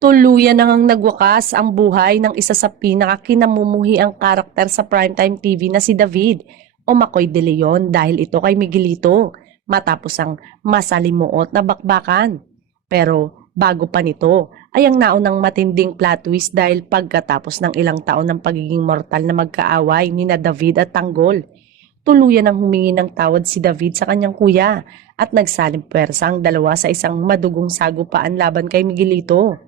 Tuluyan nang nagwakas ang buhay ng isa sa pinakakinamumuhiang karakter sa primetime TV na si David o Makoy de Leon dahil ito kay Miguelito matapos ang masalimuot na bakbakan. Pero bago pa nito ay ang naunang matinding plot twist dahil pagkatapos ng ilang taon ng pagiging mortal na magkaaway ni na David at Tanggol. Tuluyan ang humingi ng tawad si David sa kanyang kuya at nagsalim puwersa ang dalawa sa isang madugong sagupaan laban kay Miguelito.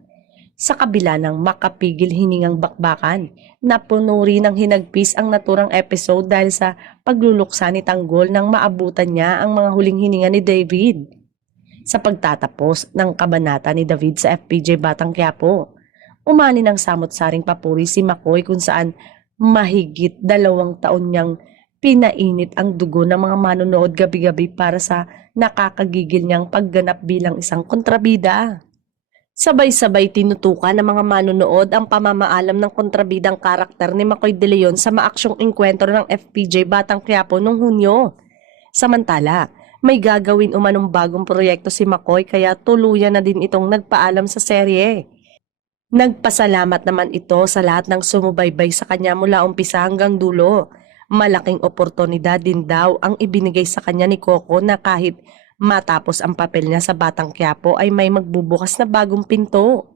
Sa kabila ng makapigil hiningang bakbakan, napuno rin ng hinagpis ang naturang episode dahil sa pagluluksa ni Tanggol nang maabutan niya ang mga huling hininga ni David. Sa pagtatapos ng kabanata ni David sa FPJ Batang Quiapo, umani ng samot-saring papuri si Makoy kung saan mahigit 2 taon niyang pinainit ang dugo ng mga manonood gabi-gabi para sa nakakagigil niyang pagganap bilang isang kontrabida. Sabay-sabay tinutukan ng mga manonood ang pamamaalam ng kontrabidang karakter ni Makoy de Leon sa maaksyong engkwentro ng FPJ Batang Quiapo noong Hunyo. Samantala, may gagawin umanong bagong proyekto si Makoy kaya tuluyan na din itong nagpaalam sa serye. Nagpasalamat naman ito sa lahat ng sumubaybay sa kanya mula umpisa hanggang dulo. Malaking oportunidad din daw ang ibinigay sa kanya ni Coco na kahit matapos ang papel niya sa Batang Quiapo ay may magbubukas na bagong pinto.